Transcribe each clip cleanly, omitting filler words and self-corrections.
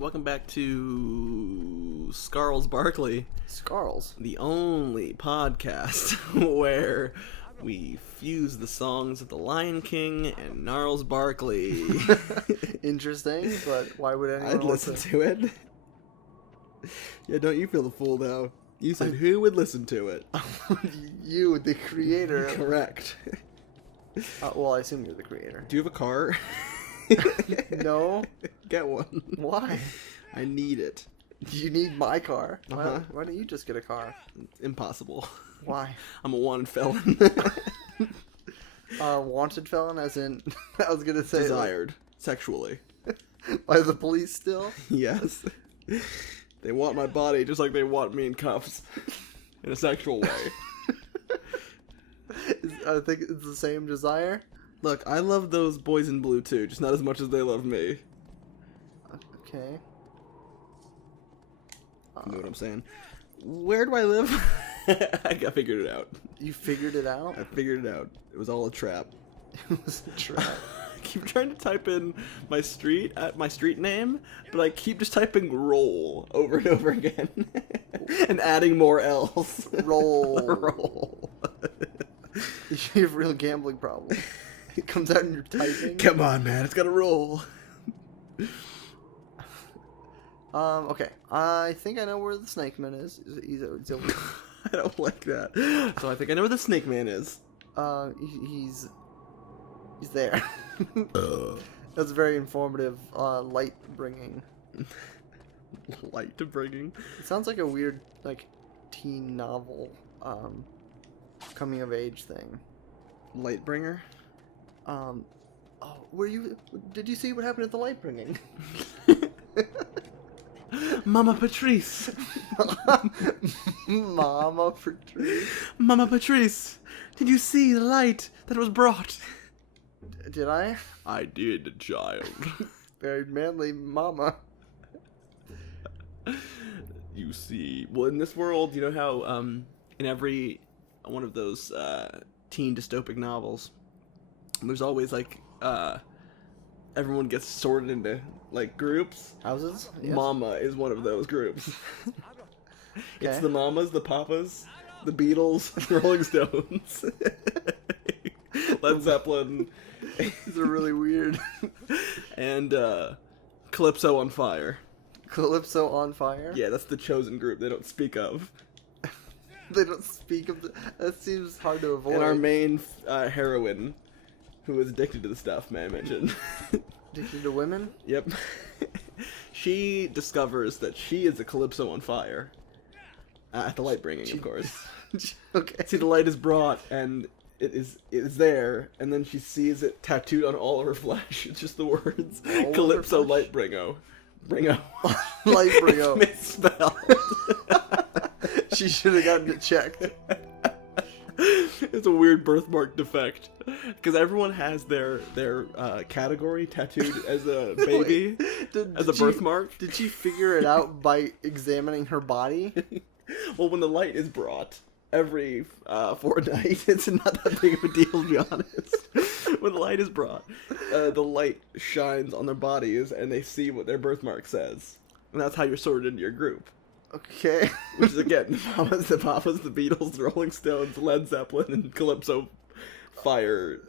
Welcome back to Scarles Barkley, Scarles. the only podcast where we fuse the songs of The Lion King and Gnarls Barkley. Interesting, but why would anyone I'd listen to it. Yeah, don't you feel the fool now? You said who would listen to it? You, the creator. Correct. Well, I assume you're the creator. Do you have a car? No. Get one. Why? I need it. You need my car. Uh-huh. Why don't you just get a car? Impossible. Why? I'm a wanted felon. Wanted felon, as in, I was gonna say, Desired. Sexually. by the police still? Yes. They want my body just like they want me in cuffs. In a sexual way. I think it's the same desire. Look, I love those boys in blue too, just not as much as they love me. Okay. You know what I'm saying? Where do I live? I figured it out. You figured it out? I figured it out. It was all a trap. It was a trap. I keep trying to type in my street name, but I keep just typing roll over and over again. And adding more L's. Roll. Roll. You have real gambling problems. It comes out in your typing. Come on, man. It's got to roll. Okay. I think I know where the snake man is. He's over. I don't like that. So I think I know where the snake man is. He's there. That's very informative. Light bringing. Light to bringing. It sounds like a weird, like, teen novel, coming of age thing. Light bringer. Did you see what happened at the light bringing? Mama Patrice. Mama Patrice. Mama Patrice. Did you see the light that was brought? Did I? I did, child. Very manly mama. You see. Well, in this world, you know how, in every one of those, teen dystopic novels, there's always, like, everyone gets sorted into, like, groups. Houses? Yes. Mama is one of those groups. Okay. It's the Mamas, the Papas, the Beatles, the Rolling Stones, Led Zeppelin. These are really weird. And, Calypso on Fire. Calypso on Fire? Yeah, that's the chosen group they don't speak of. They don't speak of that seems hard to avoid. And our main heroine, who is addicted to the stuff, may I mention. Addicted to women? Yep. She discovers that she is a Calypso on Fire. At the light bringing, of course. Okay. See, the light is brought, and it is there, and then she sees it tattooed on all of her flesh. It's just the words, All Calypso of her Light Bringo. Bringo. Light Bringo. Misspelled. She should have gotten it checked. It's a weird birthmark defect, because everyone has their category tattooed as a baby, as a birthmark. Did she figure it out by examining her body? Well, when the light is brought every fortnight, it's not that big of a deal, to be honest. When the light is brought, the light shines on their bodies, and they see what their birthmark says, and that's how you're sorted into your group. Okay. Which is, again, the Mamas, the Papas, the Beatles, the Rolling Stones, Led Zeppelin, and Calypso Fire.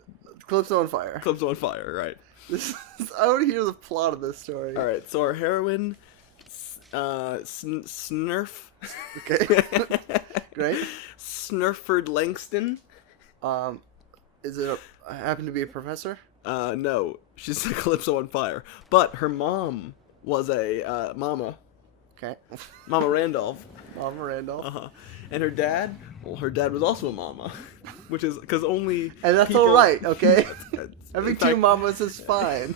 Calypso on Fire. Calypso on Fire, right. I want to hear the plot of this story. Alright, so our heroine, Snurf. Okay. Great. Snurford Langston. Is it happen to be a professor? No. She's a Calypso on Fire. But her mom was a, Mama. Okay. Mama Randolph. Mama Randolph. Uh-huh. And her dad, well, her dad was also a mama. Which is, because only And that's people... alright, okay? Having In two fact- mamas is fine.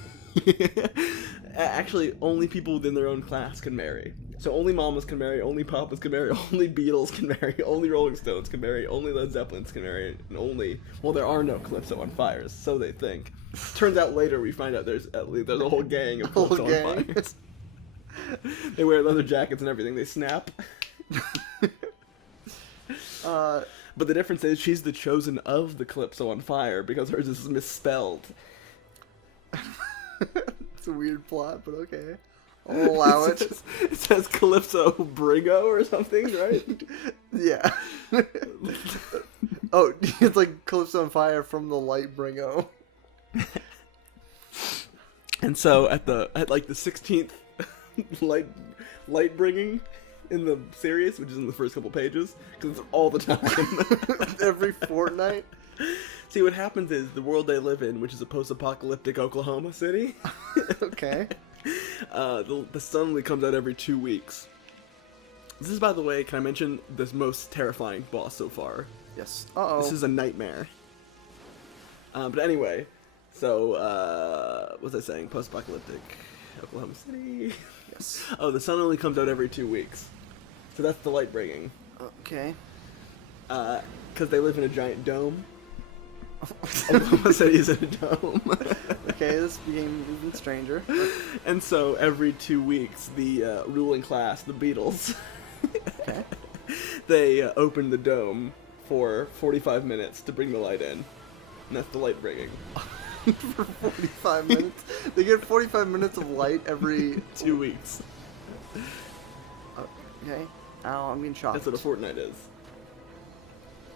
Actually, only people within their own class can marry. So only Mamas can marry, only Papas can marry, only Beatles can marry, only Rolling Stones can marry, only Led Zeppelins can marry, and only... Well, there are no Calypso on Fires, so they think. Turns out later we find out there's a whole gang of Whole Calypso gang. on Fires. They wear leather jackets and everything, they snap. But the difference is she's the chosen of the Calypso on Fire because hers is misspelled. It's a weird plot, but okay. I'll allow it. It says Calypso Brigo or something, right? Yeah. Oh, it's like Calypso on Fire from the Light Bringo. And so at like the 16th light bringing in the series, which is in the first couple pages, because it's all the time. Every fortnight. See, what happens is the world they live in, which is a post-apocalyptic Oklahoma City. Okay. The sun only comes out every 2 weeks. This is, by the way, can I mention this most terrifying boss so far? Yes. Uh-oh. This is a nightmare. But anyway, so, what was I saying? Post-apocalyptic Oklahoma City. Yes. Oh, the sun only comes out every 2 weeks. So that's the light bringing. Okay. Because they live in a giant dome. Oklahoma City is in a dome. Okay, this became even stranger. And so every 2 weeks, the ruling class, the Beatles, Okay. they open the dome for 45 minutes to bring the light in. And that's the light bringing. For 45 minutes? They get 45 minutes of light every 2 weeks. Okay. Ow, I'm being shocked. That's what a fortnight is.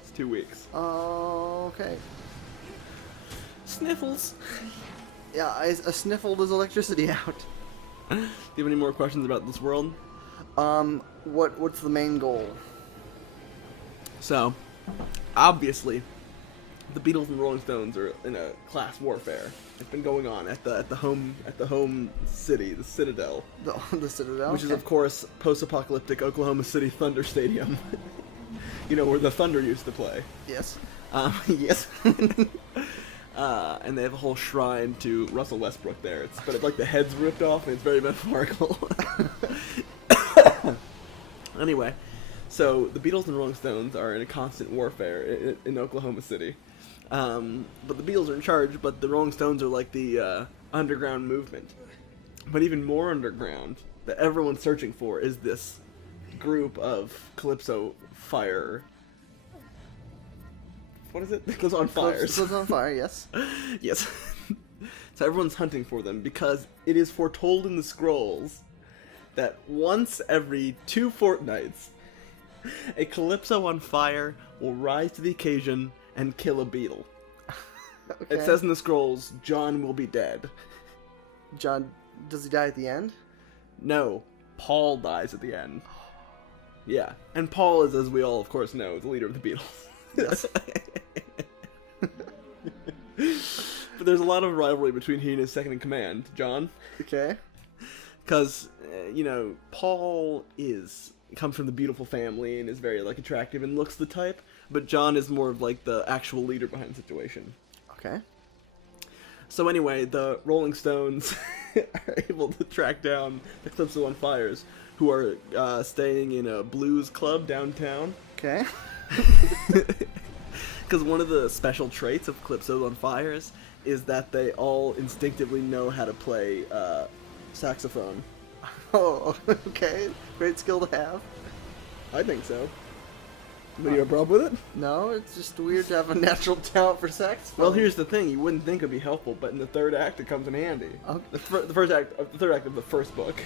It's 2 weeks. Oh, okay. Sniffles. Yeah, I sniffled his electricity out. Do you have any more questions about this world? What's the main goal? So, obviously, the Beatles and Rolling Stones are in a class warfare. It's been going on at the home city, the Citadel, The Citadel? which is of course post-apocalyptic Oklahoma City Thunder Stadium. You know, where the Thunder used to play. Yes. Yes. And they have a whole shrine to Russell Westbrook there. But it's like the head's ripped off, and it's very metaphorical. Anyway, so the Beatles and Rolling Stones are in a constant warfare in Oklahoma City. But the Beatles are in charge, but the Rolling Stones are like the underground movement. But even more underground, that everyone's searching for, is this group of Calypso fire... What is it? It goes on fires. Goes on fire, yes. Yes. So everyone's hunting for them because it is foretold in the scrolls that once every 2 fortnights, a Calypso on fire will rise to the occasion and kill a Beatle. Okay. It says in the scrolls, John will be dead. John, does he die at the end? No, Paul dies at the end. Yeah, and Paul is, as we all of course know, the leader of the Beatles. Yes. But there's a lot of rivalry between he and his second in command, John. Okay. Because, Paul comes from the beautiful family and is very, attractive and looks the type, but John is more of, the actual leader behind the situation. Okay. So anyway, the Rolling Stones are able to track down the Calypso on Fires, who are staying in a blues club downtown. Okay. Because one of the special traits of Calypso on Fires is that they all instinctively know how to play saxophone. Oh, okay. Great skill to have. I think so. But you have a problem with it? No, it's just weird to have a natural talent for saxophone. Well, here's the thing. You wouldn't think it'd be helpful, but in the third act, it comes in handy. Okay. The third act of the first book.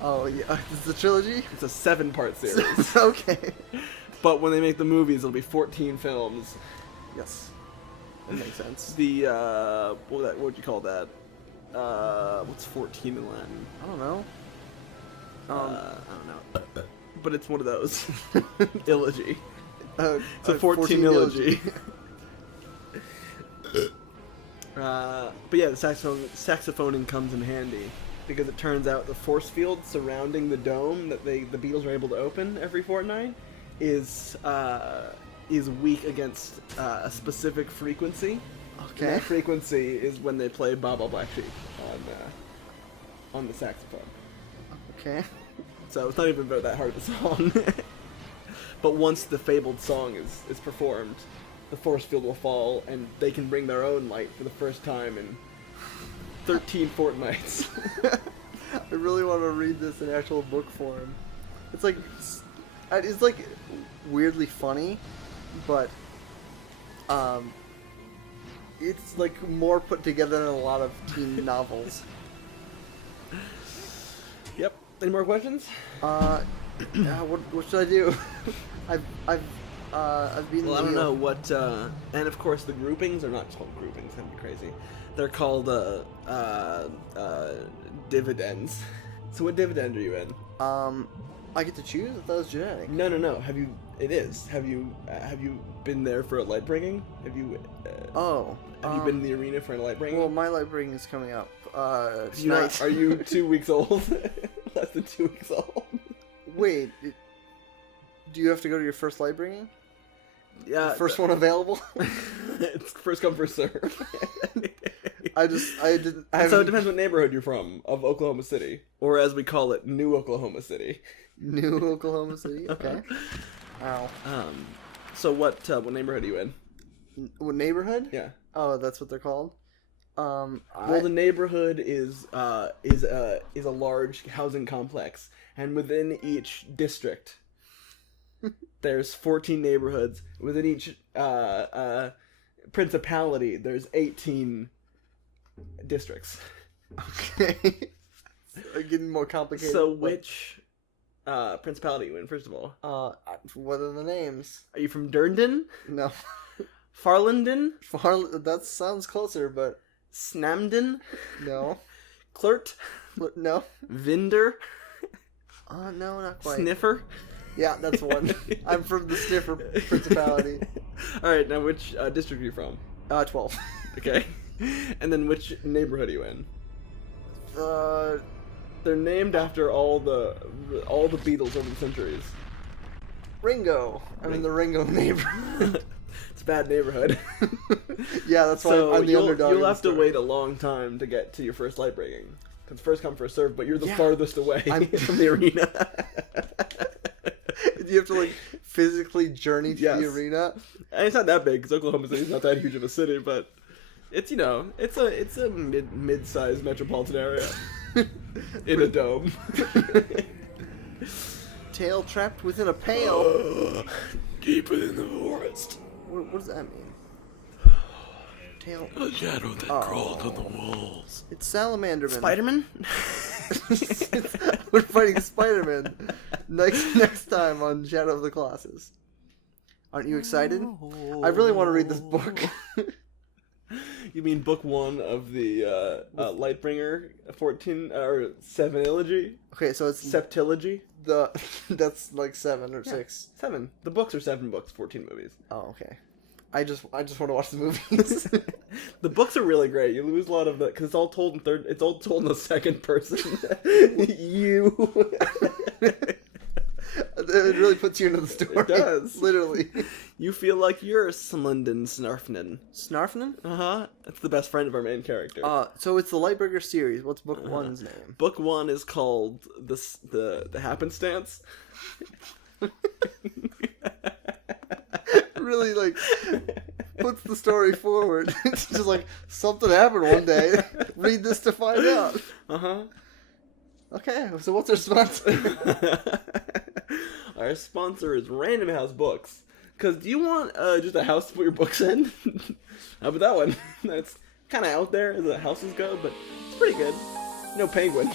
Oh, yeah. Is the trilogy? It's a 7-part series. Okay. But when they make the movies, it'll be 14 films. Yes. That makes sense. The, what would you call that? What's 14 in Latin? I don't know. I don't know. But it's one of those. Elegy. It's a 14 elegy. But yeah, the saxophoning comes in handy because it turns out the force field surrounding the dome that the Beatles are able to open every fortnight is weak against a specific frequency. Okay. And that frequency is when they play Baba Black Sheep on the saxophone. Okay. So it's not even about that hard of a song. But once the fabled song is performed, the force field will fall, and they can bring their own light for the first time in 13 fortnights. I really want to read this in actual book form. It's like weirdly funny, but it's like more put together than a lot of teen novels. Yep. Any more questions? Yeah, what should I do? I've been. Well, I don't know what. And of course, the groupings are not called groupings. That'd be crazy. They're called dividends. So what dividend are you in? I get to choose. I thought it was genetic. No. Have you? It is. Have you been there for a light bringing? Have you? Have you been in the arena for a light bringing? Well, my light bringing is coming up. Tonight. Are you 2 weeks old? Less than 2 weeks old. Wait. Do you have to go to your first light bringing? Yeah. The first one available? It's first come, first serve. So it depends what neighborhood you're from of Oklahoma City, or as we call it, New Oklahoma City. New Oklahoma City. Okay. Ow. So what neighborhood are you in? What neighborhood? Yeah. Oh, that's what they're called. Well, the neighborhood is a large housing complex, and within each district, there's 14 neighborhoods. Within each principality, there's 18 districts. Okay. Getting more complicated. So which principality are you in, first of all? What are the names? Are you from Durndon? No. Farlandon? That sounds closer, but... Snamden? No. Clert? No. Vinder? No, not quite. Sniffer? Yeah, that's one. I'm from the Sniffer Principality. Alright, now which district are you from? 12. Okay. And then which neighborhood are you in? They're named after all the Beatles over the centuries. Ringo. I'm in the Ringo neighborhood. It's a bad neighborhood. Yeah, that's why I'm the underdog. You'll have to wait a long time to get to your first light breaking. Because first come, first serve, but you're the farthest away from the arena. You have to, like, physically journey to the arena? And it's not that big, because Oklahoma City's not that huge of a city, but it's, it's a mid-sized metropolitan area. In a dome. Tail trapped within a pail. Deep within the forest. What does that mean? Tail. A shadow that crawled on the walls. It's Salamanderman. Spider-Man? We're fighting Spider-Man next time on Shadow of the Colossus. Aren't you excited? I really want to read this book. You mean book 1 of the Lightbringer 14 or 7-ilogy? Okay, so it's Septilogy. That's like 7 or 6. 7. The books are 7 books, 14 movies. Oh, okay. I just want to watch the movies. The books are really great. You lose a lot of the because it's all told in third. It's all told in the second person. You. It really puts you into the story. It does. Literally. You feel like you're Slundon Snarfnin. Snarfnin? Uh-huh. That's the best friend of our main character. So it's the Lightbringer series. What's book 1's name? Book 1 is called the Happenstance. Really, like, puts the story forward. It's just like, something happened one day. Read this to find out. Uh-huh. Okay, so what's our sponsor? Our sponsor is Random House Books. Because do you want just a house to put your books in? How about that one? That's kind of out there as the houses go, but it's pretty good. No penguin.